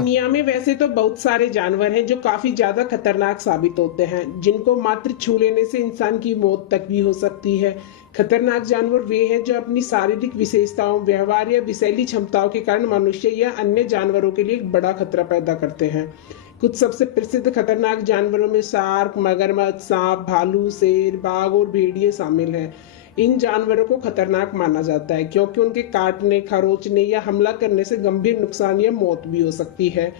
दुनिया में वैसे तो बहुत सारे जानवर हैं जो काफी ज्यादा खतरनाक साबित होते हैं, जिनको मात्र छू लेने से इंसान की मौत तक भी हो सकती है। खतरनाक जानवर वे हैं जो अपनी शारीरिक विशेषताओं, व्यवहार या विषैली क्षमताओं के कारण मनुष्य या अन्य जानवरों के लिए एक बड़ा खतरा पैदा करते हैं। कुछ सबसे प्रसिद्ध खतरनाक जानवरों में शार्क, मगरमच्छ, सांप, भालू, शेर, बाघ और भेड़िए शामिल हैं। इन जानवरों को खतरनाक माना जाता है क्योंकि उनके काटने, खरोंचने या हमला करने से गंभीर नुकसान या मौत भी हो सकती है।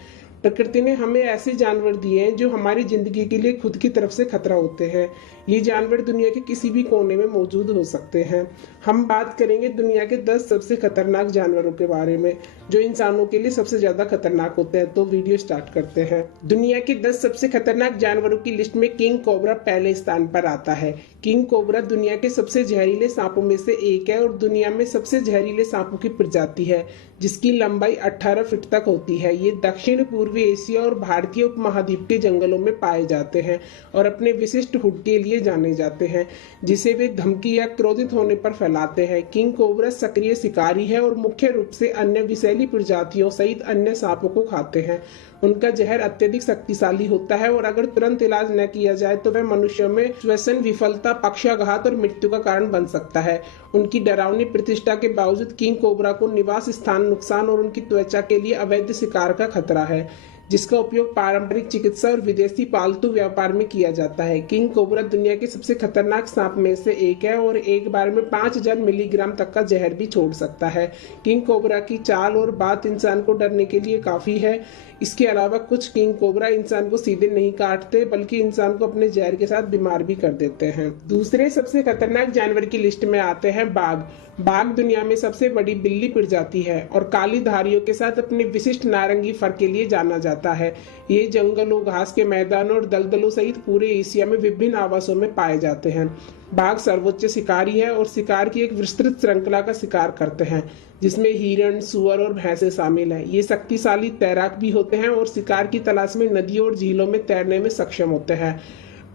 प्रकृति ने हमें ऐसे जानवर दिए हैं जो हमारी जिंदगी के लिए खुद की तरफ से खतरा होते हैं। ये जानवर दुनिया के किसी भी कोने में मौजूद हो सकते हैं। हम बात करेंगे दुनिया के 10 सबसे खतरनाक जानवरों के बारे में जो इंसानों के लिए सबसे ज्यादा खतरनाक होते हैं। तो वीडियो स्टार्ट करते हैं। दुनिया के 10 सबसे खतरनाक जानवरों की लिस्ट में किंग कोबरा पहले स्थान पर आता है। किंग कोबरा दुनिया के सबसे जहरीले सांपों में से एक है और दुनिया में सबसे जहरीले सांपों की प्रजाति है, जिसकी लंबाई 18 फीट तक होती है। ये दक्षिण पूर्वी एशिया और भारतीय उपमहाद्वीप के जंगलों में पाए जाते हैं और अपने विशिष्ट हुड के लिए जाने जाते हैं, जिसे वे धमकी या क्रोधित होने पर फैलाते हैं। किंग कोबरा सक्रिय शिकारी है और मुख्य रूप से अन्य विषैली प्रजातियों सहित अन्य सांपों को खाते हैं। उनका जहर अत्यधिक शक्तिशाली होता है और अगर तुरंत इलाज न किया जाए तो वह मनुष्यों में श्वसन विफलता, पक्षाघात और मृत्यु का कारण बन सकता है। उनकी डरावनी प्रतिष्ठा के बावजूद किंग कोबरा को निवास स्थान नुकसान और उनकी त्वचा के लिए अवैध शिकार का खतरा है, जिसका उपयोग पारंपरिक चिकित्सा और विदेशी पालतू व्यापार में किया जाता है। किंग कोबरा दुनिया के सबसे खतरनाक सांप में से एक है और एक बार में 5000 मिलीग्राम तक का जहर भी छोड़ सकता है। किंग कोबरा की चाल और बात इंसान को डरने के लिए काफी है। इसके अलावा कुछ किंग कोबरा इंसान को सीधे नहीं काटते बल्कि इंसान को अपने जहर के साथ बीमार भी कर देते हैं। दूसरे सबसे खतरनाक जानवर की लिस्ट में आते हैं बाघ। बाघ दुनिया में सबसे बड़ी बिल्ली प्रजाति है और काली धारियों के साथ अपने विशिष्ट नारंगी फर के लिए जाना जाता है। ये जंगलों, घास के मैदानों और दलदलों सहित पूरे एशिया में विभिन्न आवासों में पाए जाते हैं। बाघ सर्वोच्च शिकारी है और शिकार की एक विस्तृत श्रृंखला का शिकार करते हैं, जिसमें हिरण, सुअर और भैंसे शामिल हैं। ये शक्तिशाली तैराक भी होते हैं और शिकार की तलाश में नदियों और झीलों में तैरने में सक्षम होते हैं।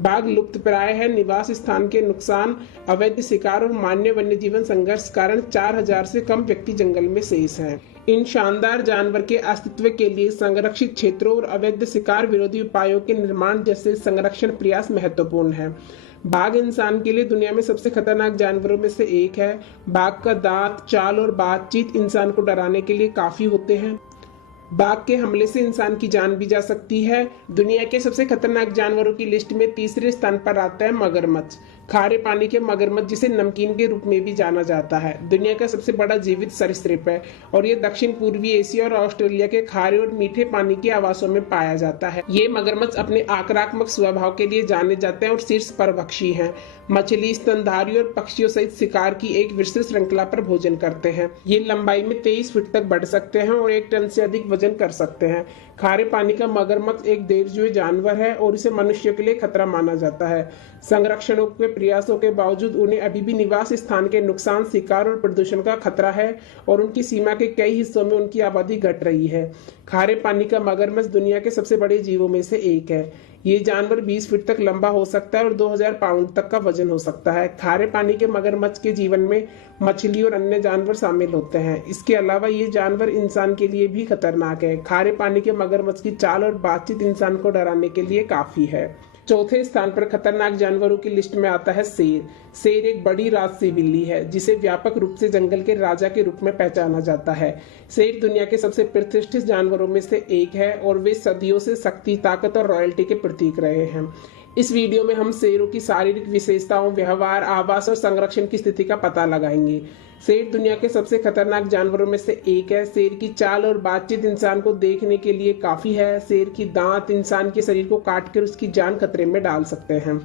बाघ लुप्तप्राय है। निवास स्थान के नुकसान, अवैध शिकार और मानव वन्य जीवन संघर्ष कारण 4000 से कम व्यक्ति जंगल में शेष हैं। इन शानदार जानवर के अस्तित्व के लिए संरक्षित क्षेत्रों और अवैध शिकार विरोधी उपायों के निर्माण जैसे संरक्षण प्रयास महत्वपूर्ण है। बाघ इंसान के लिए दुनिया में सबसे खतरनाक जानवरों में से एक है। बाघ का दांत, चाल और बातचीत इंसान को डराने के लिए काफी होते हैं। बाघ के हमले से इंसान की जान भी जा सकती है। दुनिया के सबसे खतरनाक जानवरों की लिस्ट में तीसरे स्थान पर आता है मगरमच्छ। खारे पानी के मगरमच्छ, जिसे नमकीन के रूप में भी जाना जाता है, दुनिया का सबसे बड़ा जीवित सरीसृप है और ये दक्षिण पूर्वी एशिया और ऑस्ट्रेलिया के खारे और मीठे पानी के आवासों में पाया जाता है। ये मगरमच्छ अपने आक्रामक स्वभाव के लिए जाने जाते हैं और शीर्ष परभक्षी हैं। मछली, स्तनधारी और पक्षियों सहित शिकार की एक विस्तृत श्रृंखला पर भोजन करते हैं। ये लंबाई में 23 फीट तक बढ़ सकते हैं और 1 टन से अधिक वजन कर सकते हैं। खारे पानी का मगरमच्छ एक देरजुए जानवर है और इसे मनुष्यों के लिए खतरा माना जाता है। संरक्षणों के प्रयासों के बावजूद उन्हें अभी भी निवास स्थान के नुकसान, शिकार और प्रदूषण का खतरा है और उनकी सीमा के कई हिस्सों में उनकी आबादी घट रही है। खारे पानी का मगरमच्छ दुनिया के सबसे बड़े जीवों में से एक है। ये जानवर 20 फीट तक लंबा हो सकता है और 2000 पाउंड तक का वजन हो सकता है। खारे पानी के मगरमच्छ के जीवन में मछली और अन्य जानवर शामिल होते हैं। इसके अलावा ये जानवर इंसान के लिए भी खतरनाक है। खारे पानी के मगरमच्छ की चाल और बातचीत इंसान को डराने के लिए काफी है। चौथे स्थान पर खतरनाक जानवरों की लिस्ट में आता है शेर। शेर एक बड़ी राजसी बिल्ली है जिसे व्यापक रूप से जंगल के राजा के रूप में पहचाना जाता है। शेर दुनिया के सबसे प्रतिष्ठित जानवरों में से एक है और वे सदियों से शक्ति, ताकत और रॉयल्टी के प्रतीक रहे हैं। इस वीडियो में हम शेरों की शारीरिक विशेषताओं, व्यवहार, आवास और संरक्षण की स्थिति का पता लगाएंगे। शेर दुनिया के सबसे खतरनाक जानवरों में से एक है। शेर की चाल और बातचीत इंसान को देखने के लिए काफी है। शेर की दांत इंसान के शरीर को काटकर उसकी जान खतरे में डाल सकते हैं।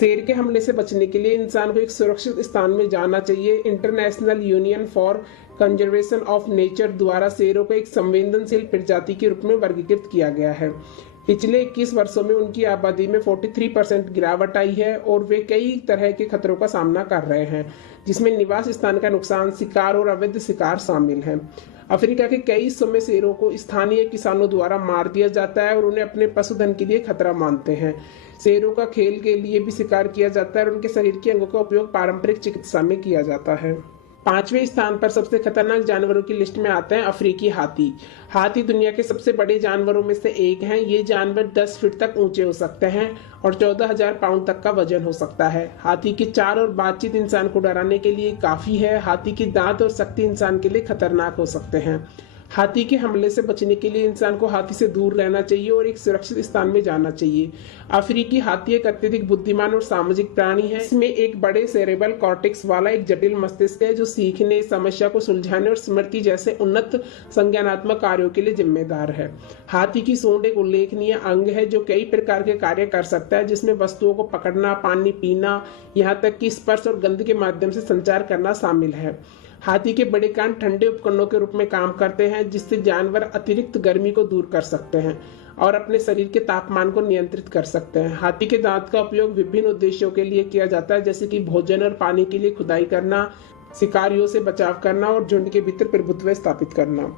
शेर के हमले से बचने के लिए इंसान को एक सुरक्षित स्थान में जाना चाहिए। International union for conservation of nature द्वारा शेरों को एक संवेदनशील प्रजाति के रूप में वर्गीकृत किया गया है। पिछले 21 वर्षों में उनकी आबादी में 43% गिरावट आई है और वे कई तरह के खतरों का सामना कर रहे हैं, जिसमें निवास स्थान का नुकसान, शिकार और अवैध शिकार शामिल है। अफ्रीका के कई हिस्सों में शेरों को स्थानीय किसानों द्वारा मार दिया जाता है और उन्हें अपने पशुधन के लिए खतरा मानते हैं। शेरों का खेल के लिए भी शिकार किया जाता है और उनके शरीर के अंगों का उपयोग पारंपरिक चिकित्सा में किया जाता है। 5वें स्थान पर सबसे खतरनाक जानवरों की लिस्ट में आते हैं अफ्रीकी हाथी। हाथी दुनिया के सबसे बड़े जानवरों में से एक हैं। ये जानवर 10 फीट तक ऊंचे हो सकते हैं और 14,000 पाउंड तक का वजन हो सकता है। हाथी की चाल और बातचीत इंसान को डराने के लिए काफी है। हाथी की दांत और सख्ती इंसान के लिए खतरनाक हो सकते हैं। हाथी के हमले से बचने के लिए इंसान को हाथी से दूर रहना चाहिए और एक सुरक्षित स्थान में जाना चाहिए। अफ्रीकी हाथी एक अत्यधिक बुद्धिमान और सामाजिक प्राणी है। इसमें एक बड़े सेरेब्रल कॉर्टेक्स वाला एक जटिल मस्तिष्क है जो सीखने, समस्या को सुलझाने और स्मृति जैसे उन्नत संज्ञानात्मक कार्यों के लिए जिम्मेदार है। हाथी की सूंड एक उल्लेखनीय अंग है जो कई प्रकार के कार्य कर सकता है, जिसमें वस्तुओं को पकड़ना, पानी पीना, यहाँ तक कि स्पर्श और गंध के माध्यम से संचार करना शामिल है। हाथी के बड़े कान ठंडे उपकरणों के रूप में काम करते हैं, जिससे जानवर अतिरिक्त गर्मी को दूर कर सकते हैं और अपने शरीर के तापमान को नियंत्रित कर सकते हैं। हाथी के दांत का उपयोग विभिन्न उद्देश्यों के लिए किया जाता है, जैसे कि भोजन और पानी के लिए खुदाई करना, शिकारियों से बचाव करना और झुंड के भीतर प्रभुत्व स्थापित करना।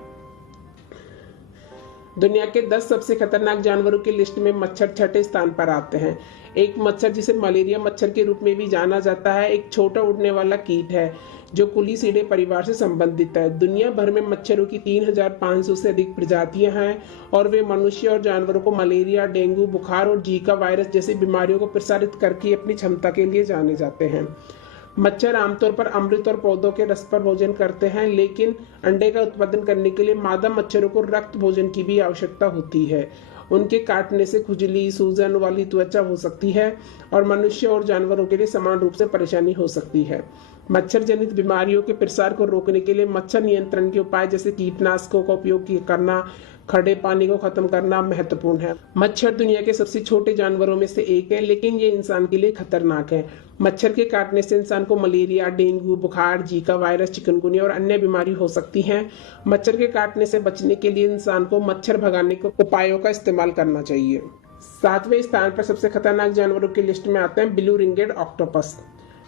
दुनिया के 10 सबसे खतरनाक जानवरों की लिस्ट में मच्छर छठे स्थान पर आते हैं। एक मच्छर जिसे मलेरिया मच्छर के रूप में भी जाना जाता है एक छोटा उड़ने वाला कीट है जो कुलीसीडे परिवार से संबंधित है। दुनिया भर में मच्छरों की 3,500 से अधिक प्रजातियां हैं और वे मनुष्य और जानवरों को मलेरिया, डेंगू, बुखार और जीका वायरस जैसी बीमारियों को प्रसारित करके अपनी क्षमता के लिए जाने जाते हैं। मच्छर आमतौर पर अमृत और पौधों के रस पर भोजन करते हैं, लेकिन अंडे का उत्पादन करने के लिए मादा मच्छरों को रक्त भोजन की भी आवश्यकता होती है। उनके काटने से खुजली, सूजन वाली त्वचा हो सकती है और मनुष्य और जानवरों के लिए समान रूप से परेशानी हो सकती है। मच्छर जनित बीमारियों के प्रसार को रोकने के लिए मच्छर नियंत्रण के उपाय जैसे कीटनाशकों का उपयोग करना, खड़े पानी को खत्म करना महत्वपूर्ण है। मच्छर दुनिया के सबसे छोटे जानवरों में से एक है, लेकिन ये इंसान के लिए खतरनाक है। मच्छर के काटने से इंसान को मलेरिया, डेंगू, बुखार, जीका वायरस, चिकनगुनिया और अन्य बीमारी हो सकती हैं। मच्छर के काटने से बचने के लिए इंसान को मच्छर भगाने के उपायों का इस्तेमाल करना चाहिए। 7वें स्थान पर सबसे खतरनाक जानवरों की लिस्ट में आते हैं ब्लू रिंगेड ऑक्टोपस।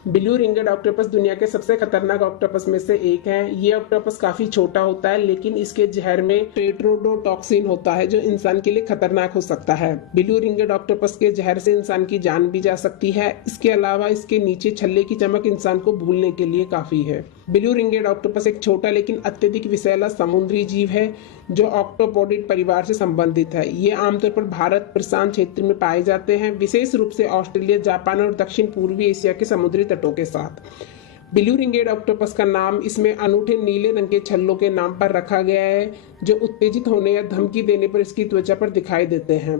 ब्लू रिंगेड ऑक्टोपस दुनिया के सबसे खतरनाक ऑक्टोपस में से एक है। ये ऑक्टोपस काफी छोटा होता है, लेकिन इसके जहर में टेट्रोडोटॉक्सिन होता है जो इंसान के लिए खतरनाक हो सकता है। ब्लू रिंगेड ऑक्टोपस के जहर से इंसान की जान भी जा सकती है। इसके अलावा इसके नीचे छल्ले की चमक इंसान को भूलने के लिए काफी है। ब्लू रिंगेड ऑक्टोपस एक छोटा लेकिन अत्यधिक विषैला समुद्री जीव है जो ऑक्टोपोडिड परिवार से संबंधित है। ये आमतौर पर भारत प्रशांत क्षेत्र में पाए जाते हैं, विशेष रूप से ऑस्ट्रेलिया, जापान और दक्षिण पूर्वी एशिया के समुद्री तटों के साथ। ब्लू रिंगेड ऑक्टोपस का नाम इसमें अनूठे नीले रंग के छल्लों के नाम पर रखा गया है जो उत्तेजित होने या धमकी देने पर इसकी त्वचा पर दिखाई देते हैं।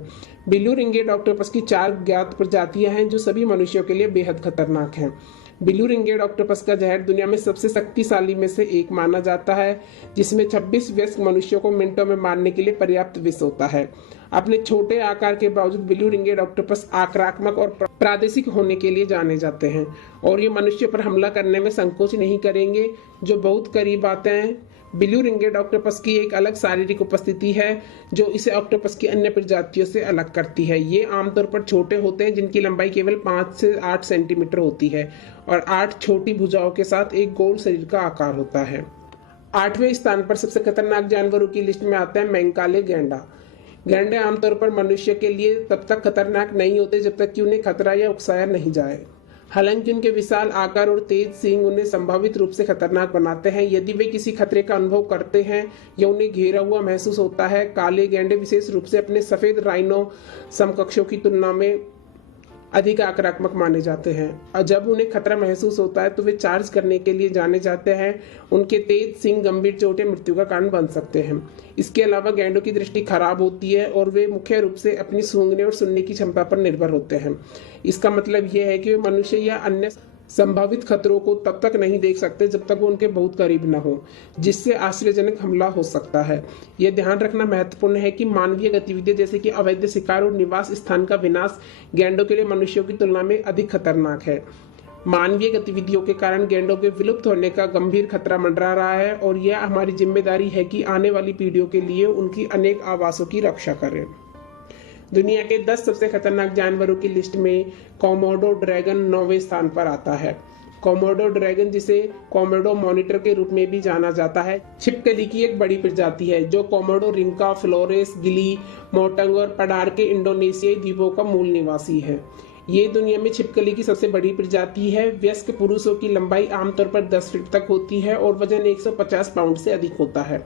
ब्लू रिंगेड ऑक्टोपस की 4 ज्ञात प्रजातियां हैं जो सभी मनुष्यों के लिए बेहद खतरनाक हैं। ब्लू रिंगेड ऑक्टोपस का जहर दुनिया में सबसे शक्तिशाली में से एक माना जाता है, जिसमें 26 वयस्क मनुष्यों को मिनटों में मारने के लिए पर्याप्त विष होता है। अपने छोटे आकार के बावजूद ब्लू रिंगेड ऑक्टोपस आक्रामक और प्रादेशिक होने के लिए जाने जाते हैं और ये मनुष्य पर हमला करने में संकोच नहीं करेंगे जो बहुत करीब आते हैं। ब्लू रिंगेड ऑक्टोपस की एक अलग शारीरिक उपस्थिति है जो इसे ऑक्टोपस की अन्य प्रजातियों से अलग करती है। ये आमतौर पर छोटे होते हैं जिनकी लंबाई केवल 5 से 8 सेंटीमीटर होती है और 8 छोटी भुजाओं के साथ एक गोल शरीर का आकार होता है। 8वें स्थान पर सबसे खतरनाक जानवरों की लिस्ट में आता है मैंकाले गैंडा। गैंडे आमतौर पर मनुष्य के लिए तब तक खतरनाक नहीं होते जब तक कि उन्हें खतरा या उकसाया नहीं जाए। हालांकि उनके विशाल आकार और तेज सींग उन्हें संभावित रूप से खतरनाक बनाते हैं यदि वे किसी खतरे का अनुभव करते हैं या उन्हें घेरा हुआ महसूस होता है। काले गैंडे विशेष रूप से अपने सफेद राइनो समकक्षों की तुलना में अधिक आक्रामक माने जाते हैं और जब उन्हें खतरा महसूस होता है तो वे चार्ज करने के लिए जाने जाते हैं। उनके तेज सींग गंभीर चोटें मृत्यु का कारण बन सकते हैं। इसके अलावा गैंडों की दृष्टि खराब होती है और वे मुख्य रूप से अपनी सूंघने और सुनने की क्षमता पर निर्भर होते हैं। इसका मतलब यह है कि वे मनुष्य या अन्य संभावित खतरों को तब तक नहीं देख सकते जब तक वो उनके बहुत करीब न हो, जिससे आश्चर्यजनक हमला हो सकता है। यह ध्यान रखना महत्वपूर्ण है कि मानवीय गतिविधियां जैसे कि अवैध शिकार और निवास स्थान का विनाश गैंडों के लिए मनुष्यों की तुलना में अधिक खतरनाक है। मानवीय गतिविधियों के कारण गैंडों के विलुप्त होने का गंभीर खतरा मंडरा रहा है और यह हमारी जिम्मेदारी है कि आने वाली पीढ़ियों के लिए उनकी अनेक आवासों की रक्षा करें। दुनिया के 10 सबसे खतरनाक जानवरों की लिस्ट में कोमोडो ड्रैगन 9वें स्थान पर आता है। कोमोडो ड्रैगन, जिसे कोमोडो मॉनिटर के रूप में भी जाना जाता है, छिपकली की एक बड़ी प्रजाति है जो कोमोडो रिंका, फ्लोरेस, गिली, मोटंग और पडार के इंडोनेशियाई द्वीपों का मूल निवासी है। ये दुनिया में छिपकली की सबसे बड़ी प्रजाति है। वयस्क पुरुषों की लंबाई आमतौर पर 10 फीट तक होती है और वजन 150 पाउंड से अधिक होता है।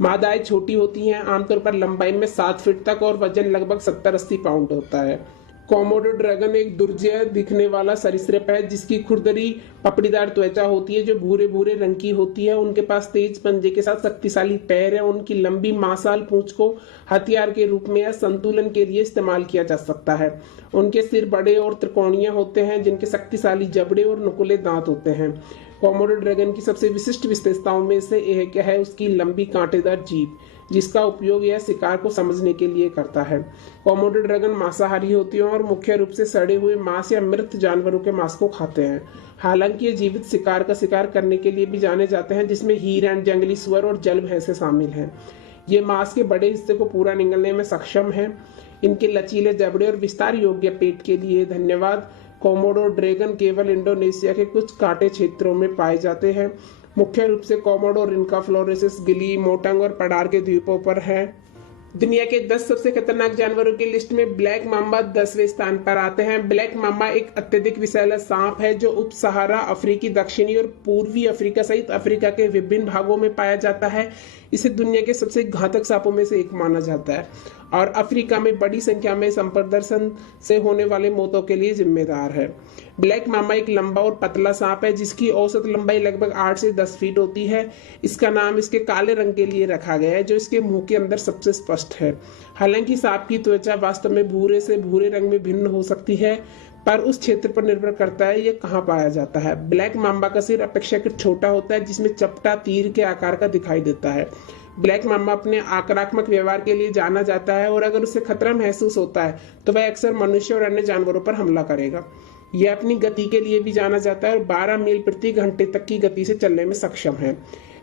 मादाएं छोटी होती हैं, आमतौर पर लंबाई में 7 फीट तक और वजन लगभग 70-80 पाउंड होता है। कोमोडो ड्रैगन एक दुर्जय दिखने वाला सरीसृप है जिसकी खुरदरी पपड़ीदार त्वचा होती है जो भूरे भूरे रंग की होती है। उनके पास तेज पंजे के साथ शक्तिशाली पैर है। उनकी लंबी मांसल पूंछ को हथियार के रूप में या संतुलन के लिए इस्तेमाल किया जा सकता है। उनके सिर बड़े और त्रिकोणीय होते हैं जिनके शक्तिशाली जबड़े और नुकीले दांत होते हैं। कोमोडो ड्रैगन की सबसे विशिष्ट विशेषताओं में से एक है उसकी लंबी कांटेदार जीभ, जिसका उपयोग यह शिकार को समझने के लिए करता है। कोमोडो ड्रैगन मांसाहारी होती हैं और मुख्य रूप से सड़े हुए मांस या मृत जानवरों के मांस को खाते हैं। हालांकि ये जीवित शिकार का शिकार करने के लिए भी जाने जाते हैं, जिसमें हिरण, जंगली सुअर और जल भैंसे शामिल हैं। ये मांस के बड़े हिस्से को पूरा निगलने में सक्षम है। इनके लचीले जबड़े और विस्तार योग्य पेट के लिए धन्यवाद। कोमोडो ड्रैगन केवल इंडोनेशिया के कुछ कांटे क्षेत्रों में पाए जाते हैं। मुख्य रूप से कोमोडो, रिन्का फ्लोरेंसिस, गिली, मोटंग और पडार के द्वीपों पर है। दुनिया के 10 सबसे खतरनाक जानवरों की लिस्ट में ब्लैक माम्बा 10वें स्थान पर आते हैं। ब्लैक माम्बा एक अत्यधिक विषैला सांप है जो उप सहारा अफ्रीकी, दक्षिणी और पूर्वी अफ्रीका सहित अफ्रीका के विभिन्न भागों में पाया जाता है। इसे दुनिया के सबसे घातक सांपों में से एक माना जाता है और अफ्रीका में बड़ी संख्या में संप्रदर्शन से होने वाले मौतों के लिए जिम्मेदार है। ब्लैक मामा एक लंबा और पतला सांप है जिसकी औसत लंबाई लगभग 8 से 10 फीट होती है। इसका नाम इसके काले रंग के लिए रखा गया है जो इसके मुंह के अंदर सबसे स्पष्ट है। हालांकि सांप की त्वचा वास्तव में भूरे से भूरे रंग में भिन्न हो सकती है, पर उस क्षेत्र पर निर्भर करता है यह कहाँ पाया जाता है। ब्लैक माम्बा का सिर अपेक्षाकृत छोटा होता है जिसमें चपटा तीर के आकार का दिखाई देता है। ब्लैक माम्बा अपने आक्रामक व्यवहार के लिए जाना जाता है और अगर उसे खतरा महसूस होता है तो वह अक्सर मनुष्य और अन्य जानवरों पर हमला करेगा। यह अपनी गति के लिए भी जाना जाता है और 12 मील प्रति घंटे तक की गति से चलने में सक्षम है।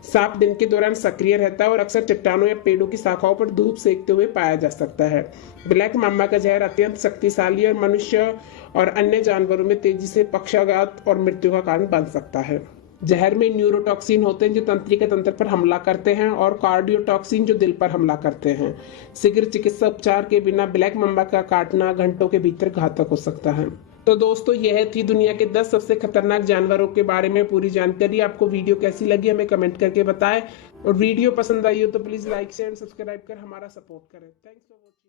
सांप दिन के दौरान सक्रिय रहता है और अक्सर चट्टानों या पेड़ों की शाखाओं पर धूप सेकते हुए पाया जा सकता है। ब्लैक माम्बा का जहर अत्यंत शक्तिशाली और मनुष्य और अन्य जानवरों में तेजी से पक्षाघात और मृत्यु का कारण बन सकता है। जहर में न्यूरोटॉक्सिन होते हैं जो तंत्रिका तंत्र पर हमला करते हैं और कार्डियोटॉक्सिन जो दिल पर हमला करते हैं। शीघ्र चिकित्सा उपचार के बिना ब्लैक माम्बा का काटना घंटों के भीतर घातक हो सकता है। तो दोस्तों, यह थी दुनिया के 10 सबसे खतरनाक जानवरों के बारे में पूरी जानकारी। आपको वीडियो कैसी लगी हमें कमेंट करके बताएं और वीडियो पसंद आई हो तो please like share and subscribe कर हमारा सपोर्ट करें। Thanks for watching.